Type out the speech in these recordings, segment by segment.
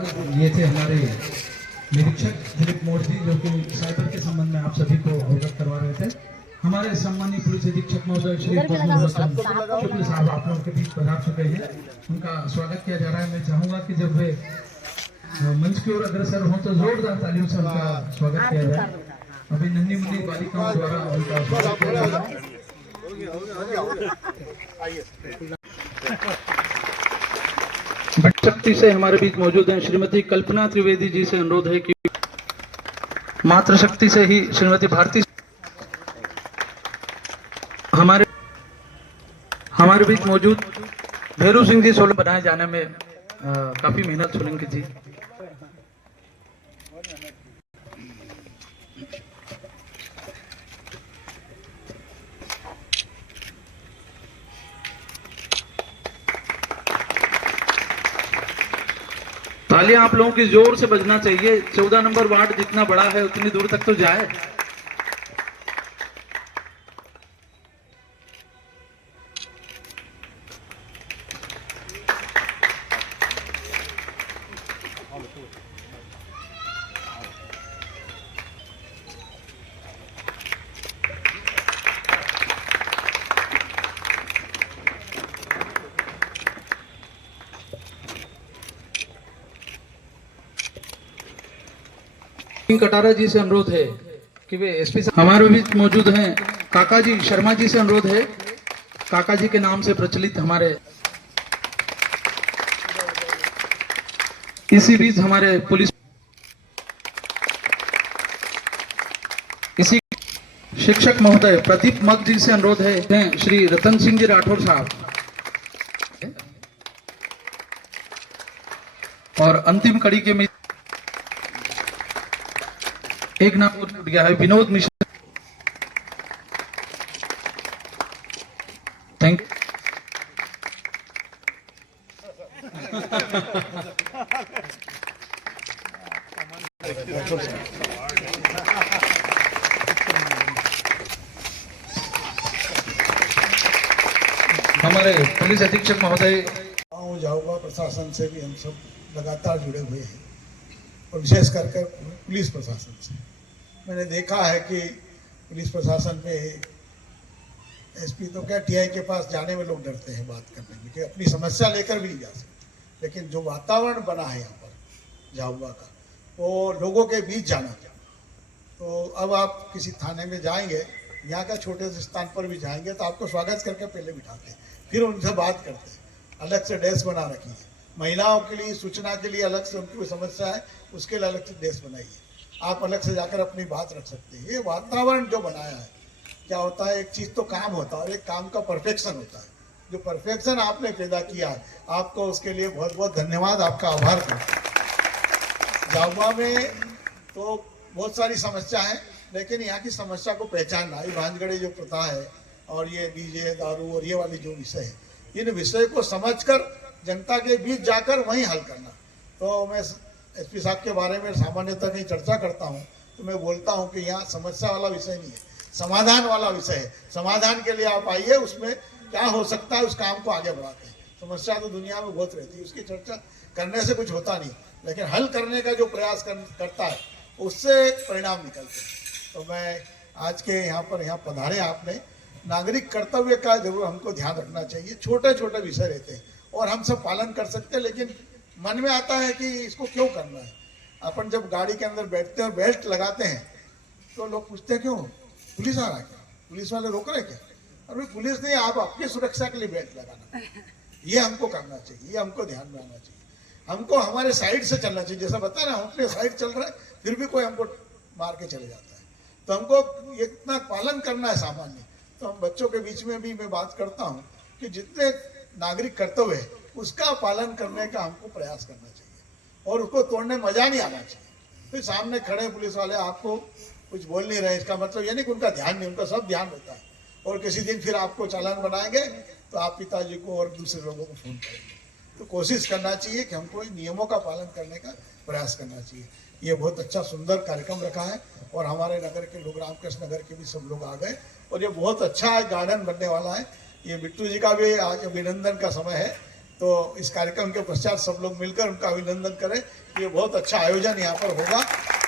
ये थे हमारे निरीक्षक दिलीप मोर्जी, जो कि साइबर के संबंध में आप सभी को अवगत करवा रहे थे। हमारे सम्मानीय पुलिस अधीक्षक महोदय श्री पद्मभूषण शुक्ल साहब आप लोगों के बीच पधार चुके हैं, उनका स्वागत किया जा रहा है। मैं चाहूंगा कि जब वे मंच की ओर अग्रसर हों तो जोरदार तालियों से उनका स्वागत किया जाए। अभी नन्ही मुन्नी बालिकाओं द्वारा उनका स्वागत किया जा रहा है। शक्ति से हमारे बीच मौजूद हैं श्रीमती कल्पना त्रिवेदी जी से अनुरोध है कि मात्र शक्ति से ही श्रीमती भारती हमारे बीच मौजूद भैरू सिंह जी सोलन बनाए जाने में काफी मेहनत सुनेंगे जी। तालियां आप लोगों की जोर से बजना चाहिए। 14 नंबर वार्ड जितना बड़ा है उतनी दूर तक तो जाए। कटारा जी से अनुरोध है कि वे एसपी हमारे बीच मौजूद हैं। काका जी शर्मा जी से अनुरोध है, काका जी के नाम से प्रचलित हमारे इसी बीच हमारे पुलिस इसी शिक्षक महोदय प्रदीप मग जी से अनुरोध है श्री रतन सिंह जी राठौर साहब, और अंतिम कड़ी के एक नाम और जुड़ गया है विनोद मिश्रा। थैंक हमारे पुलिस अधीक्षक महोदय। जाऊंगा प्रशासन से भी हम सब लगातार जुड़े हुए हैं, और विशेष कर पुलिस प्रशासन से मैंने देखा है कि पुलिस प्रशासन पे एसपी तो क्या टीआई के पास जाने में लोग डरते हैं बात करने में, कि अपनी समस्या लेकर भी नहीं जा सकते। लेकिन जो वातावरण बना है यहाँ पर झाबुआ का, वो लोगों के बीच जाना। तो अब आप किसी थाने में जाएंगे, यहाँ का छोटे से स्थान पर भी जाएंगे, तो आपको स्वागत करके पहले बिठाते हैं, फिर उनसे बात करते हैं। अलग से डेस्क बना रखी है महिलाओं के लिए, सूचना के लिए अलग से उनकी कोई समस्या है उसके लिए अलग से डेस्क बनाई है, आप अलग से जाकर अपनी बात रख सकते हैं। ये वातावरण जो बनाया है, क्या होता है, एक चीज़ तो काम होता है और एक काम का परफेक्शन होता है। जो परफेक्शन आपने पैदा किया है, आपको उसके लिए बहुत बहुत धन्यवाद, आपका आभार करता हूँ। झाबुआ में तो बहुत सारी समस्या है, लेकिन यहाँ की समस्या को पहचानना, ये भांजगड़ी जो प्रथा है और ये डीजे दारू और ये वाली जो विषय है, इन विषय को समझकर जनता के बीच जाकर वहीं हल करना। तो मैं एसपी साहब के बारे में सामान्यतः कहीं चर्चा करता हूं तो मैं बोलता हूं कि यहाँ समस्या वाला विषय नहीं है, समाधान वाला विषय है। समाधान के लिए आप आइए, उसमें क्या हो सकता है उस काम को आगे बढ़ाते हैं। समस्या तो दुनिया में बहुत रहती है, उसकी चर्चा करने से कुछ होता नहीं, लेकिन हल करने का जो प्रयास करता है उससे परिणाम निकलते हैं। तो मैं आज के यहाँ पधारे आपने, नागरिक कर्तव्य का जरूर हमको ध्यान रखना चाहिए। छोटे छोटे विषय रहते हैं और हम सब पालन कर सकते हैं, लेकिन मन में आता है कि इसको क्यों करना है। अपन जब गाड़ी के अंदर बैठते हैं और बेल्ट लगाते हैं तो लोग पूछते हैं क्यों, पुलिस आ रहा है क्या, पुलिस वाले रोक रहे क्या? अरे पुलिस नहीं, आप अपनी सुरक्षा के लिए बेल्ट लगाना, ये हमको करना चाहिए, ये हमको ध्यान में आना चाहिए। हमको हमारे साइड से चलना चाहिए, जैसा बता रहे हैं हम अपने साइड चल रहे हैं, फिर भी कोई हमको मार के चले जाता है, तो हमको इतना पालन करना है सामान्य। तो हम बच्चों के बीच में भी मैं बात करता हूँ कि जितने नागरिक कर्तव्य है उसका पालन करने का हमको प्रयास करना चाहिए, और उसको तोड़ने मजा नहीं आना चाहिए। तो सामने खड़े पुलिस वाले आपको कुछ बोल नहीं रहे, इसका मतलब ये नहीं कि उनका ध्यान नहीं, उनका सब ध्यान होता है। और किसी दिन फिर आपको चालान बनाएंगे तो आप पिताजी को और दूसरे लोगों को फोन करेंगे। तो कोशिश करना चाहिए कि हमको नियमों का पालन करने का प्रयास करना चाहिए। ये बहुत अच्छा सुंदर कार्यक्रम रखा है, और हमारे नगर के लोग, रामकृष्ण नगर के भी सब लोग आ गए, और ये बहुत अच्छा है, गार्डन बनने वाला है। ये बिट्टू जी का भी आज अभिनंदन का समय है, तो इस कार्यक्रम के पश्चात सब लोग मिलकर उनका अभिनंदन करें। ये बहुत अच्छा आयोजन यहाँ पर होगा।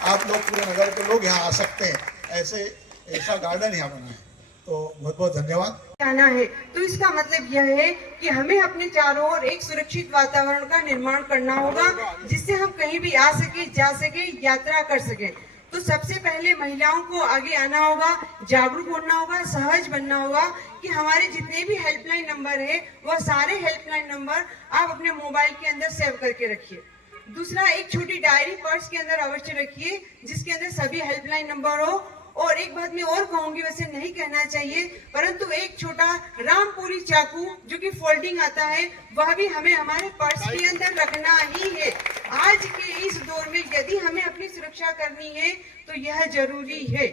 आप लोग पूरे नगर के लोग यहाँ आ सकते हैं, ऐसा गार्डन यहाँ बना है। तो बहुत बहुत धन्यवाद। आना है तो इसका मतलब यह है कि हमें अपने चारों ओर एक सुरक्षित वातावरण का निर्माण करना होगा, जिससे हम कहीं भी आ सके, जा सके, यात्रा कर सके। तो सबसे पहले महिलाओं को आगे आना होगा, जागरूक होना होगा, सहज बनना होगा कि हमारे जितने भी हेल्पलाइन नंबर है वह सारे हेल्पलाइन नंबर आप अपने मोबाइल के अंदर सेव करके रखिए। दूसरा, एक छोटी डायरी पर्स के अंदर अवश्य रखिए जिसके अंदर सभी हेल्पलाइन नंबर हो। और एक बात मैं और कहूंगी, वैसे नहीं कहना चाहिए, परंतु एक छोटा रामपुरी चाकू जो कि फोल्डिंग आता है वह भी हमें हमारे पर्स के अंदर रखना ही है। आज के इस दौर में यदि हमें अपनी सुरक्षा करनी है तो यह जरूरी है।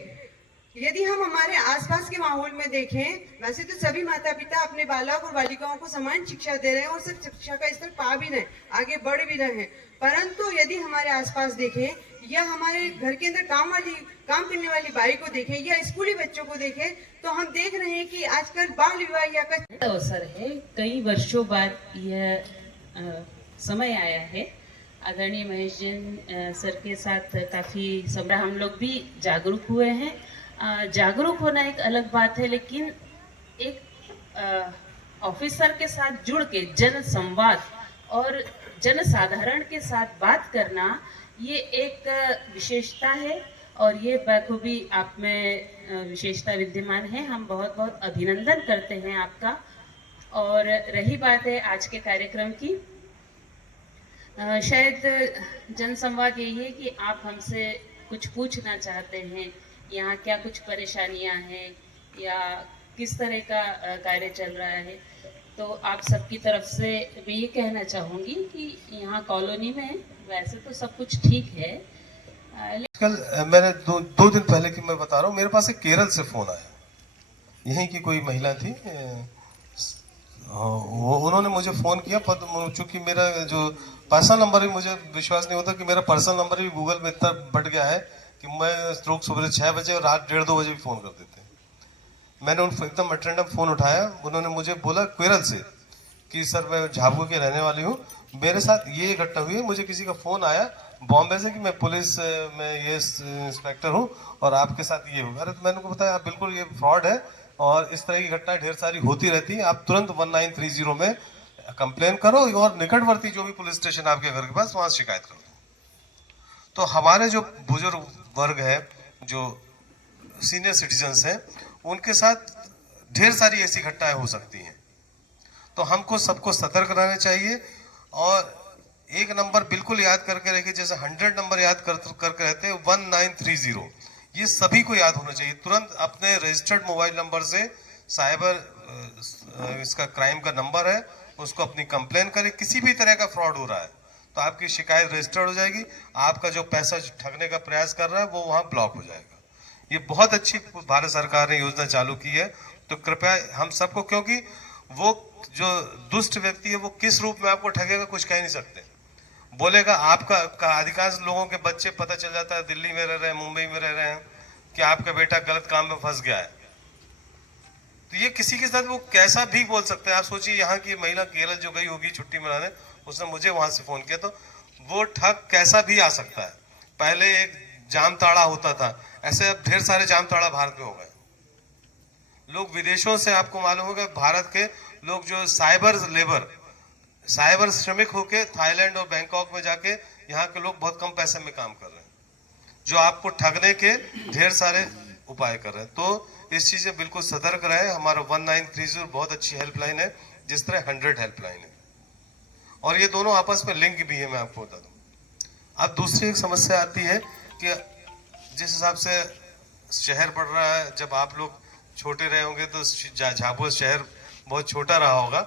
यदि हम हमारे आसपास के माहौल में देखें, वैसे तो सभी माता पिता अपने बालक और बालिकाओं को समान शिक्षा दे रहे हैं और सब शिक्षा का स्तर पा भी रहे हैं, आगे बढ़ भी रहे हैं, परंतु यदि हमारे आसपास देखें या हमारे घर के अंदर काम करने वाली बाई को देखें या स्कूली बच्चों को देखें, तो हम देख रहे हैं कि आजकल बाल विवाह या अवसर है। कई वर्षों बाद यह समय आया है। आदरणीय महेश जैन सर के साथ काफ़ी समय हम लोग भी जागरूक हुए हैं। जागरूक होना एक अलग बात है, लेकिन एक ऑफिसर के साथ जुड़ के जन संवाद और जनसाधारण के साथ बात करना, ये एक विशेषता है और ये बखूबी आप में विशेषता विद्यमान है। हम बहुत बहुत अभिनंदन करते हैं आपका। और रही बात है आज के कार्यक्रम की, शायद जनसंवाद यही है कि आप हमसे कुछ पूछना चाहते हैं, यहाँ क्या कुछ परेशानियाँ हैं या किस तरह का कार्य चल रहा है। तो आप सबकी तरफ से मैं ये कहना चाहूँगी कि यहाँ कॉलोनी में वैसे तो सब कुछ ठीक है। कल मैंने दो दिन पहले की मैं बता रहा हूँ, मेरे पास एक केरल से फ़ोन आया। यहीं की कोई महिला थी, उन्होंने मुझे फ़ोन किया, पर चूँकि मेरा जो पर्सनल नंबर है, मुझे विश्वास नहीं होता कि मेरा पर्सनल नंबर भी गूगल में इतना बढ़ गया है कि मैं लोग सुबह 6 बजे और रात 1:30-2 बजे भी फ़ोन कर देते हैं। मैंने उन एकदम रैंडम फ़ोन उठाया। उन्होंने मुझे बोला केरल से कि सर मैं झाबुआ के रहने वाली हूँ, मेरे साथ ये घटना हुई है, मुझे किसी का फ़ोन आया बॉम्बे से कि मैं पुलिस में ये इंस्पेक्टर हूँ और आपके साथ ये होगा। अरे तो मैंने को बताया आप बिल्कुल ये फ्रॉड है और इस तरह की घटनाएं ढेर सारी होती रहती हैं, आप तुरंत 1930 में कंप्लेन करो और निकटवर्ती जो भी पुलिस स्टेशन आपके घर के पास, वहाँ शिकायत कर दो। तो हमारे जो बुजुर्ग वर्ग है, जो सीनियर सिटीजन्स हैं, उनके साथ ढेर सारी ऐसी घटनाएं हो सकती हैं। तो हमको सबको सतर्क रहना चाहिए और एक नंबर बिल्कुल याद करके रखिए, जैसे 100 नंबर याद करके रहते हैं, 1930 ये सभी को याद होना चाहिए। तुरंत अपने रजिस्टर्ड मोबाइल नंबर से साइबर इसका क्राइम का नंबर है, उसको अपनी कंप्लेन करें। किसी भी तरह का फ्रॉड हो रहा है तो आपकी शिकायत रजिस्टर्ड हो जाएगी, आपका जो पैसा ठगने का प्रयास कर रहा है वो वहाँ ब्लॉक हो जाएगा। ये बहुत अच्छी भारत सरकार ने योजना चालू की है, तो कृपया हम सबको, क्योंकि वो जो दुष्ट व्यक्ति है वो किस रूप में आपको ठगेगा कुछ कह नहीं सकते। बोलेगा आपका अधिकांश लोगों के बच्चे पता चल जाता है दिल्ली में रह रहे हैं, मुंबई में रह रहे हैं कि आपका बेटा गलत काम में फंस गया है, तो ये किसी के साथ वो कैसा भी बोल सकते हैं। आप सोचिए यहाँ की महिला केरल जो गई होगी छुट्टी मनाने, उसने मुझे वहां से फोन किया, तो वो ठग कैसा भी आ सकता है। पहले एक जाम ताड़ा होता था, ऐसे अब ढेर सारे जाम ताड़ा भारत में हो गए। लोग विदेशों से, आपको मालूम होगा भारत के लोग जो साइबर श्रमिक होके थाईलैंड और बैंकॉक में जाके यहाँ के लोग बहुत कम पैसे में काम कर रहे हैं, जो आपको ठगने के ढेर सारे उपाय कर रहे हैं। तो इस चीज से बिल्कुल सतर्क रहे। हमारा 1930 बहुत अच्छी हेल्पलाइन है, जिस तरह 100 हेल्पलाइन है, और ये दोनों आपस में लिंक भी है। मैं आपको बता दूं। अब दूसरी एक समस्या आती है कि जिस हिसाब से शहर बढ़ रहा है, जब आप लोग छोटे रहे होंगे तो झाबुआ शहर बहुत छोटा रहा होगा,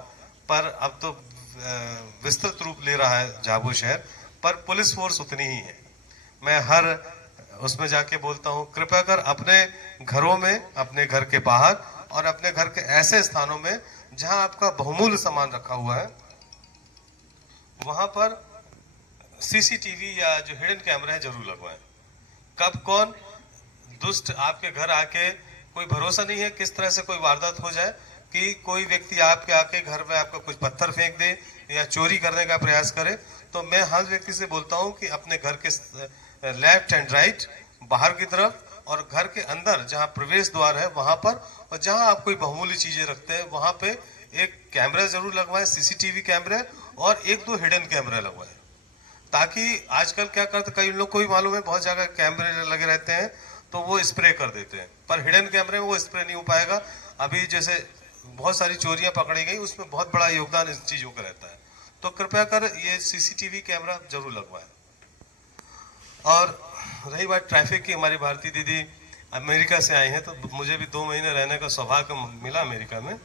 पर अब तो विस्तृत रूप ले रहा है झाबुआ शहर, पर पुलिस फोर्स उतनी ही है। मैं हर उसमें जाके बोलता हूँ, कृपया कर अपने घरों में, अपने घर के बाहर और अपने घर के ऐसे स्थानों में जहां आपका बहुमूल्य सामान रखा हुआ है, वहां पर सीसीटीवी या जो हिडन कैमरे हैं जरूर लगवाएं। कब कौन दुष्ट आपके घर आके, कोई भरोसा नहीं है किस तरह से कोई वारदात हो जाए, कि कोई व्यक्ति आपके आके घर में आपका कुछ पत्थर फेंक दे या चोरी करने का प्रयास करे, तो मैं हर व्यक्ति से बोलता हूं कि अपने घर के लेफ्ट एंड राइट, बाहर की तरफ और घर के अंदर जहां प्रवेश द्वार है वहां पर, और जहां आप कोई बहुमूल्य चीजें रखते हैं वहां पे एक कैमरा जरूर लगवाएं, सीसीटीवी कैमरे और 1-2 हिडन कैमरे लगवाएं, ताकि आजकल क्या करते, कई लोग को भी मालूम है बहुत जगह कैमरे लगे रहते हैं तो वो स्प्रे कर देते हैं, पर हिडन कैमरे में वो स्प्रे नहीं हो पाएगा। अभी जैसे बहुत सारी चोरियां पकड़ी गई, उसमें बहुत बड़ा योगदान इस चीजों का रहता है, तो कृपया कर ये सीसीटीवी कैमरा जरूर लगवाएं। और रही बात ट्रैफिक की, हमारी भारतीय दीदी अमेरिका से आई हैं, तो मुझे भी 2 महीने रहने का सौभाग्य मिला अमेरिका में।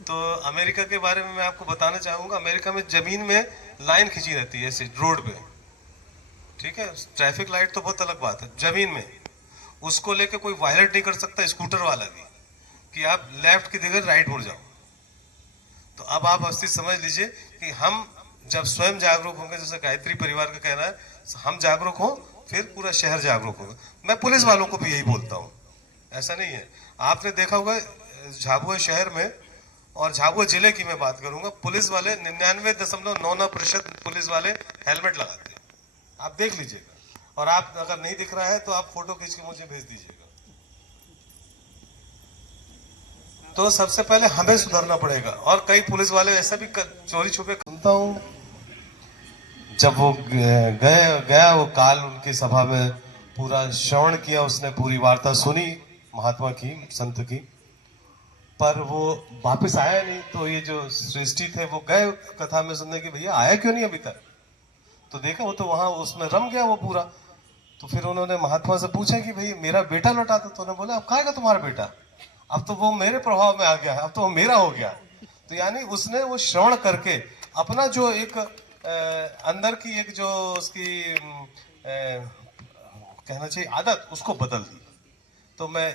तो अमेरिका के बारे में मैं आपको बताना चाहूँगा, अमेरिका में ज़मीन में लाइन खींची रहती है ऐसे रोड पे, ठीक है। ट्रैफिक लाइट तो बहुत अलग बात है, ज़मीन में उसको लेके कोई वायलेट नहीं कर सकता, स्कूटर वाला भी, कि आप लेफ्ट की जगह राइट मुड़ जाओ। तो अब आप अस्तित्व समझ लीजिए कि हम जब स्वयं जागरूक होंगे, जैसे गायत्री परिवार का कहना है, हम जागरूक हों फिर पूरा शहर जागरूक होगा। मैं पुलिस वालों को भी यही बोलता हूँ, ऐसा नहीं है, आपने देखा होगा झाबुआ शहर में और झाबुआ जिले की मैं बात करूंगा, पुलिस वाले 99.99% पुलिस वाले हेलमेट लगाते हैं, आप देख लीजिएगा। और आप अगर नहीं दिख रहा है तो आप फोटो खींच के मुझे भेज दीजिएगा। तो सबसे पहले हमें सुधरना पड़ेगा, और कई पुलिस वाले ऐसा भी चोरी छुपे सुनता हूँ, जब वो गया वो काल उनकी सभा में पूरा श्रवण किया, उसने पूरी वार्ता सुनी महात्मा की, संत की, पर वो वापस आया नहीं। तो ये जो सृष्टि थे वो गए कथा में सुनने की, भैया आया क्यों नहीं अभी तक, तो देखा वो तो वहां उसमें रम गया वो पूरा। तो फिर उन्होंने महात्मा से पूछा कि भाई मेरा बेटा लौटा था, तो उन्होंने बोला अब कहाँ गया तुम्हारा बेटा, अब तो वो मेरे प्रभाव में आ गया है, अब तो वो मेरा हो गया। तो यानी उसने वो श्रवण करके अपना जो एक अंदर की एक जो उसकी कहना चाहिए आदत, उसको बदल दी। तो मैं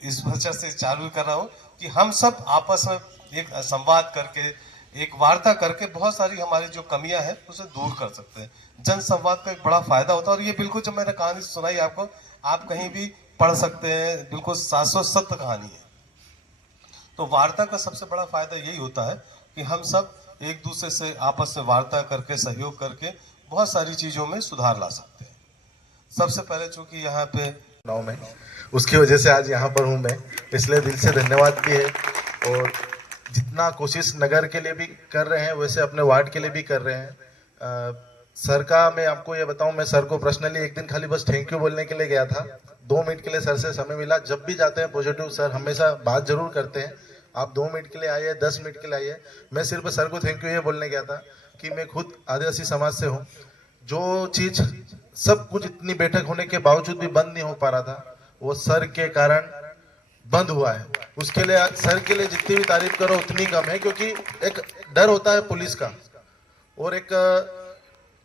इस वजह से चालू कर रहा हूँ कि हम सब आपस में एक संवाद करके, एक वार्ता करके बहुत सारी हमारी जो कमियां हैं उसे दूर कर सकते हैं। जन संवाद का एक बड़ा फायदा होता है, और ये बिल्कुल जब मैंने कहानी सुनाई आपको, आप कहीं भी पढ़ सकते हैं, बिल्कुल शाश्वत सत्य कहानी है। तो वार्ता का सबसे बड़ा फायदा यही होता है कि हम सब एक दूसरे से आपस में वार्ता करके, सहयोग करके बहुत सारी चीजों में सुधार ला सकते हैं। सबसे पहले चूंकि यहाँ पे गाँव में, उसकी वजह से आज यहाँ पर हूँ मैं, इसलिए दिल से धन्यवाद भी है। और जितना कोशिश नगर के लिए भी कर रहे हैं वैसे अपने वार्ड के लिए भी कर रहे हैं। सर का मैं आपको ये बताऊं, मैं सर को पर्सनली एक दिन खाली बस थैंक यू बोलने के लिए गया था, 2 मिनट के लिए सर से समय मिला। जब भी जाते हैं पॉजिटिव सर हमेशा बात जरूर करते हैं, आप 2 मिनट के लिए आइए, 10 मिनट के लिए आइए। मैं सिर्फ सर को थैंक यू ये बोलने गया था कि मैं खुद आदिवासी समाज से हूँ, जो चीज़ सब कुछ इतनी बैठक होने के बावजूद भी बंद नहीं हो पा रहा था, वो सर के कारण बंद हुआ है। उसके लिए सर के लिए जितनी भी तारीफ करो उतनी कम है, क्योंकि एक डर होता है पुलिस का, और एक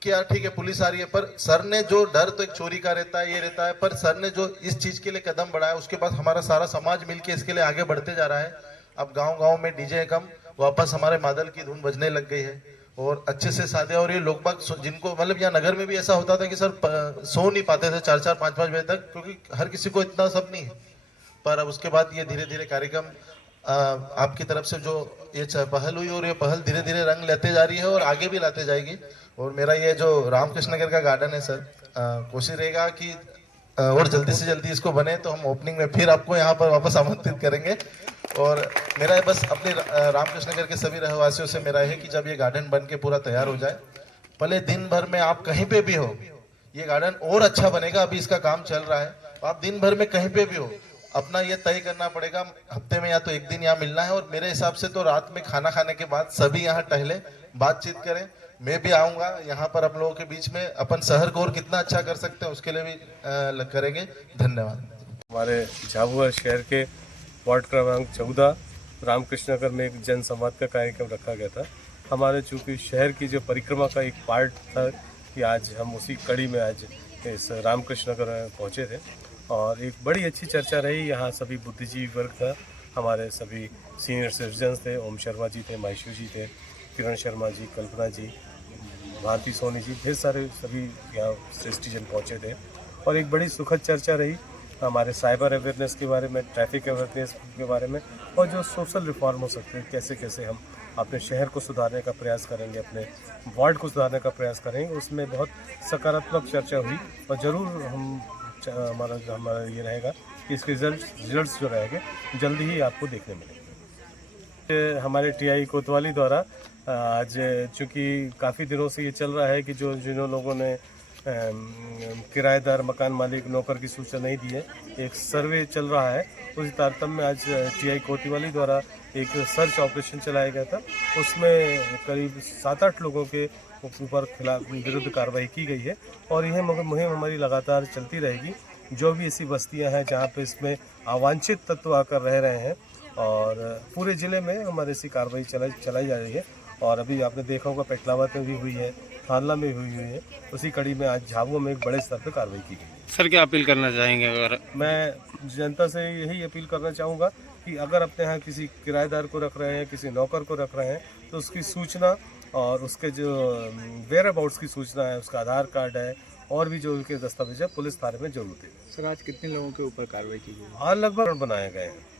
क्या ठीक है पुलिस आ रही है, पर सर ने जो डर तो एक चोरी का रहता है, ये रहता है, पर सर ने जो इस चीज के लिए कदम बढ़ाया उसके बाद हमारा सारा समाज मिलके इसके लिए आगे बढ़ते जा रहा है। अब गांव-गांव में डीजे कम, वापस हमारे मादल की धुन बजने लग गई है, और अच्छे से सादे। और ये लोग बाग जिनको मतलब यहाँ नगर में भी ऐसा होता था कि सर सो नहीं पाते थे 4-4, 5-5 बजे तक, क्योंकि हर किसी को इतना सब नहीं है। पर अब उसके बाद ये धीरे धीरे कार्यक्रम आपकी तरफ से जो ये पहल हुई, और ये पहल धीरे धीरे रंग लेते जा रही है और आगे भी लाते जाएगी। और मेरा ये जो रामकृष्ण नगर का गार्डन है सर, कोशिश रहेगा कि और जल्दी से जल्दी इसको बने, तो हम ओपनिंग में फिर आपको यहाँ पर वापस आमंत्रित करेंगे। और मेरा बस अपने रामकृष्ण नगर के सभी रहवासियों से मेरा है कि जब ये गार्डन बन के पूरा तैयार हो जाए, भले दिन भर में आप कहीं पे भी हो, ये गार्डन और अच्छा बनेगा। अभी इसका काम चल रहा है, आप दिन भर में कहीं पे भी हो, अपना ये तय करना पड़ेगा हफ्ते में या तो एक दिन यहाँ मिलना है। और मेरे हिसाब से तो रात में खाना खाने के बाद सभी यहाँ टहले, बातचीत करें। मैं भी आऊँगा यहाँ पर आप लोगों के बीच में, अपन शहर को और कितना अच्छा कर सकते हैं उसके लिए भी करेंगे। धन्यवाद। हमारे झाबुआ शहर के वार्ड क्रमांक 14 रामकृष्ण नगर में एक जन संवाद का कार्यक्रम रखा गया था। हमारे चूँकि शहर की जो परिक्रमा का एक पार्ट था कि आज हम उसी कड़ी में आज इस रामकृष्ण नगर में पहुँचे थे, और एक बड़ी अच्छी चर्चा रही। यहाँ सभी बुद्धिजीवी वर्ग था, हमारे सभी सीनियर सिटीजन्स थे, ओम शर्मा जी थे, माहेश्वर जी थे, किरण शर्मा जी, कल्पना जी, भारती सोनी जी, ढेर सारे सभी यहाँ सृष्टिजन पहुँचे थे, और एक बड़ी सुखद चर्चा रही हमारे साइबर अवेयरनेस के बारे में, ट्रैफिक अवेयरनेस के बारे में, और जो सोशल रिफॉर्म हो सकते हैं, कैसे कैसे हम अपने शहर को सुधारने का प्रयास करेंगे, अपने वार्ड को सुधारने का प्रयास करेंगे। उसमें बहुत सकारात्मक चर्चा हुई और ज़रूर हमारा ये रहेगा कि इसके रिजल्ट्स जो रहेंगे जल्दी ही आपको देखने मिलेंगे। हमारे टीआई कोतवाली द्वारा आज चूँकि काफ़ी दिनों से ये चल रहा है कि जिन लोगों ने किराएदार, मकान मालिक, नौकर की सूचना नहीं दी है, एक सर्वे चल रहा है। उसी तारतम्य में आज टीआई कोतवाली द्वारा एक सर्च ऑपरेशन चलाया गया था। उसमें करीब 7-8 लोगों के ऊपर विरुद्ध कार्रवाई की गई है और यह मुहिम हमारी लगातार चलती रहेगी। जो भी ऐसी बस्तियां हैं जहां पे इसमें अवांछित तत्व आकर रह रहे हैं, और पूरे ज़िले में हमारे ऐसी कार्रवाई चलाई जा रही है। और अभी आपने देखा होगा पेटलावत में भी हुई है, थानला में हुई है। उसी कड़ी में आज झाबुआ में एक बड़े स्तर पर कार्रवाई की गई। सर क्या अपील करना चाहेंगे? अगर मैं जनता से यही अपील करना चाहूँगा कि अगर अपने यहाँ किसी किराएदार को रख रहे हैं, किसी नौकर को रख रहे हैं, तो उसकी सूचना और उसके जो वेयर अबाउट्स की सूचना है, उसका आधार कार्ड है और भी जो उनके दस्तावेज है, पुलिस थाने में जरूर दें। सर आज कितने लोगों के ऊपर कार्रवाई की गई? आज लगभग बनाए गए हैं।